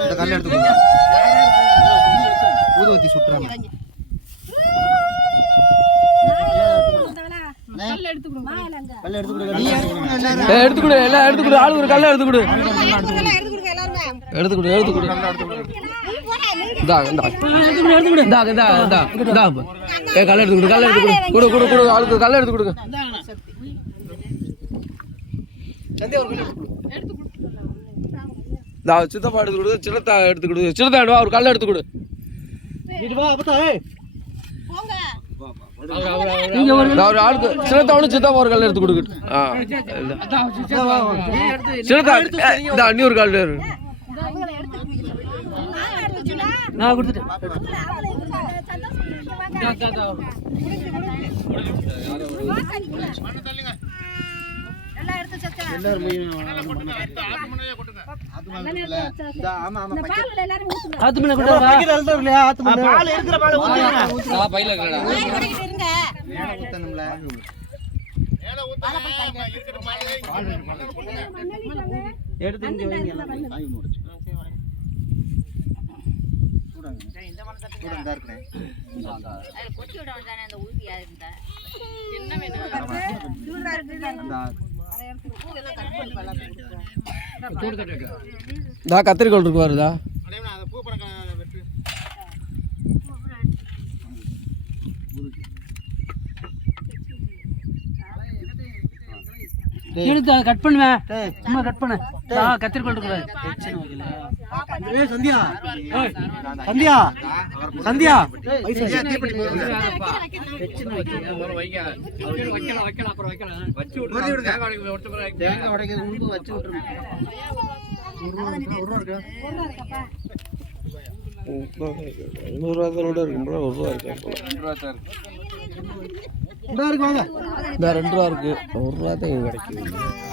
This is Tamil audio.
இந்த கல்லை எடுத்துக்கோ ஊதுவத்தி சுட்டுறாங்க. எடுத்துக்கொடு எல்லாம் எடுத்துக்கொடு ஆளு ஒரு கல்ல எடுத்துக்கொடு எடுத்துக்கொடு எடுத்துக்கொடு கல்ல எடுத்துக்கொடு கல்ல எடுத்துக்கொடு கொடு. கொடு கொடு ஆளுக்கு கல்ல எடுத்து கொடுங்க இந்தா சித்தப்பா எடுத்து கொடு. சின்னத்தா எடுத்து கொடு சின்னத்தா எடுவா ஒரு கல்ல எடுத்து கொடு. இங்க ஒரு ஆளுக்கு சின்னத்தா ஒன்று சித்தப்பா ஒரு கல்ல எடுத்து கொடுக்கட்டு ஆ. சின்னத்தா இந்தா ஒரு. நான் கொடுத்துட்டேன். எடுத்து இங்க வைங்க. எல்லாம். வாங்கி முடிச்சு. சூடாங்க. சூடாங்க, இதா இருக்குண்ணே. இதா கத்திரிக்கோள் இருக்கு வருதா எடுத்து கட் பண்ணுவேன். சும்மா கட் பண்ண. கத்திரிக்கோள் இருக்குது ஏய், சந்தியா. சந்தியா. சந்தியா? நூறுரூவா தான் இருக்கு bro. ஒரு ரூபா இருக்கு ரெண்டு ரூபா இருக்கு ஒரு ரூபா தான் இங்க கிடைக்குது